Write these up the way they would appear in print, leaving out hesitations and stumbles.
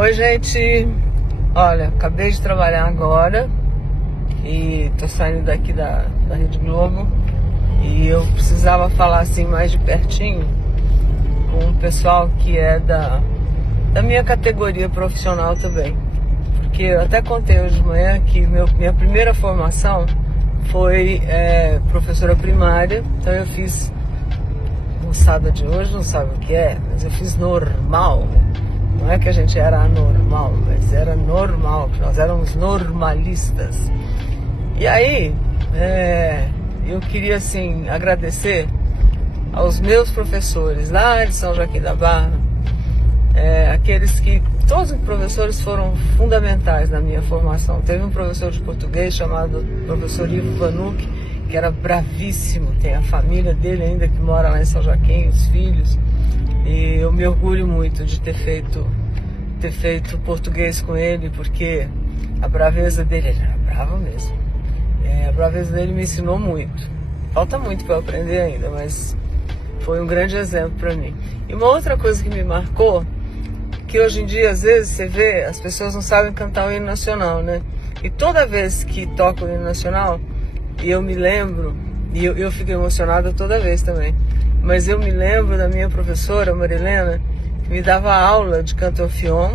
Oi, gente. Olha, acabei de trabalhar agora e tô saindo daqui da Rede Globo e eu precisava falar assim mais de pertinho com o pessoal que é da minha categoria profissional também. Porque eu até contei hoje de manhã que minha primeira formação foi professora primária, então eu fiz, moçada de hoje não sabe o que é, mas eu fiz normal. Não é que a gente era anormal, mas era normal, nós éramos normalistas. E aí, eu queria assim agradecer aos meus professores lá de São Joaquim da Barra, todos os professores foram fundamentais na minha formação. Teve um professor de português chamado professor Ivo Vanucci, que era bravíssimo, tem a família dele ainda que mora lá em São Joaquim, os filhos. E eu me orgulho muito de ter feito português com ele, porque a braveza dele, ele era bravo mesmo. A braveza dele me ensinou muito. Falta muito para eu aprender ainda, mas foi um grande exemplo para mim. E uma outra coisa que me marcou, que hoje em dia, às vezes, você vê, as pessoas não sabem cantar o hino nacional, né? E toda vez que toca o hino nacional, e eu me lembro, e eu fico emocionada toda vez também, mas eu me lembro da minha professora, Marilena, que me dava aula de canto orfeon,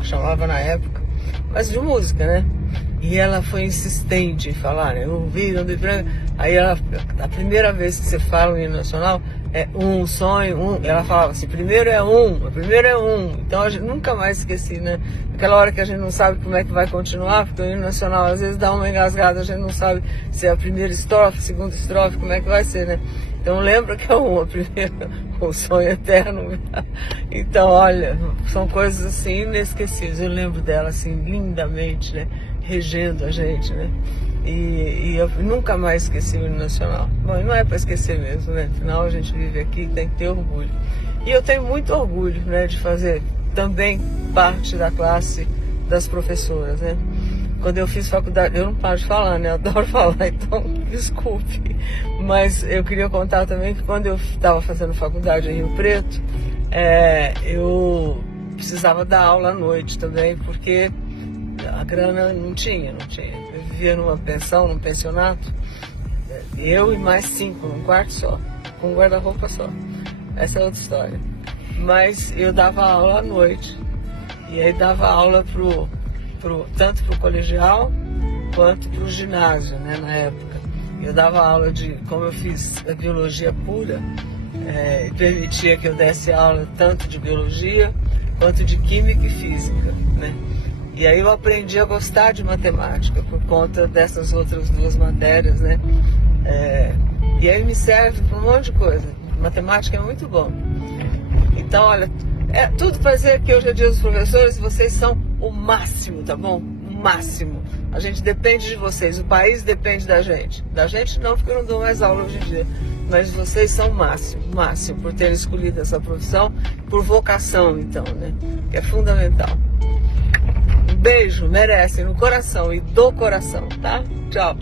que chamava na época, mas de música, né? E ela foi insistente em falar, né? Aí ela, a primeira vez que você fala o hino nacional, é um sonho, ela falava assim, primeiro é um. Então a gente nunca mais esqueci, né? Aquela hora que a gente não sabe como é que vai continuar, porque o hino nacional às vezes dá uma engasgada, a gente não sabe se é a primeira estrofe, segunda estrofe, como é que vai ser, né? Então lembra que é a primeira, o sonho eterno. Então, olha, são coisas assim inesquecíveis. Eu lembro dela assim lindamente, né? Regendo a gente, né? E eu nunca mais esqueci o hino nacional. Bom, não é para esquecer mesmo, né? Afinal, a gente vive aqui e tem que ter orgulho. E eu tenho muito orgulho, né, de fazer também parte da classe das professoras, né? Quando eu fiz faculdade, eu não paro de falar, né? Eu adoro falar, então desculpe. Mas eu queria contar também que quando eu estava fazendo faculdade em Rio Preto, eu precisava dar aula à noite também, porque a grana não tinha. Eu vivia numa pensão, num pensionato, eu e mais 5, num quarto só, com um guarda-roupa só. Essa é outra história. Mas eu dava aula à noite, e aí dava aula tanto para o colegial quanto para o ginásio, né, na época. Eu dava aula como eu fiz a biologia pura, permitia que eu desse aula tanto de biologia quanto de química e física, né? E aí eu aprendi a gostar de matemática por conta dessas outras duas matérias, né? E aí me serve para um monte de coisa. Matemática é muito bom. Então, olha, tudo para dizer que hoje é dia dos professores, vocês são o máximo, tá bom? O máximo. A gente depende de vocês, o país depende da gente. Da gente não, porque eu não dou mais aula hoje em dia. Mas vocês são o máximo, por terem escolhido essa profissão, por vocação, então, né? Que é fundamental. Um beijo, merecem no coração e do coração, tá? Tchau.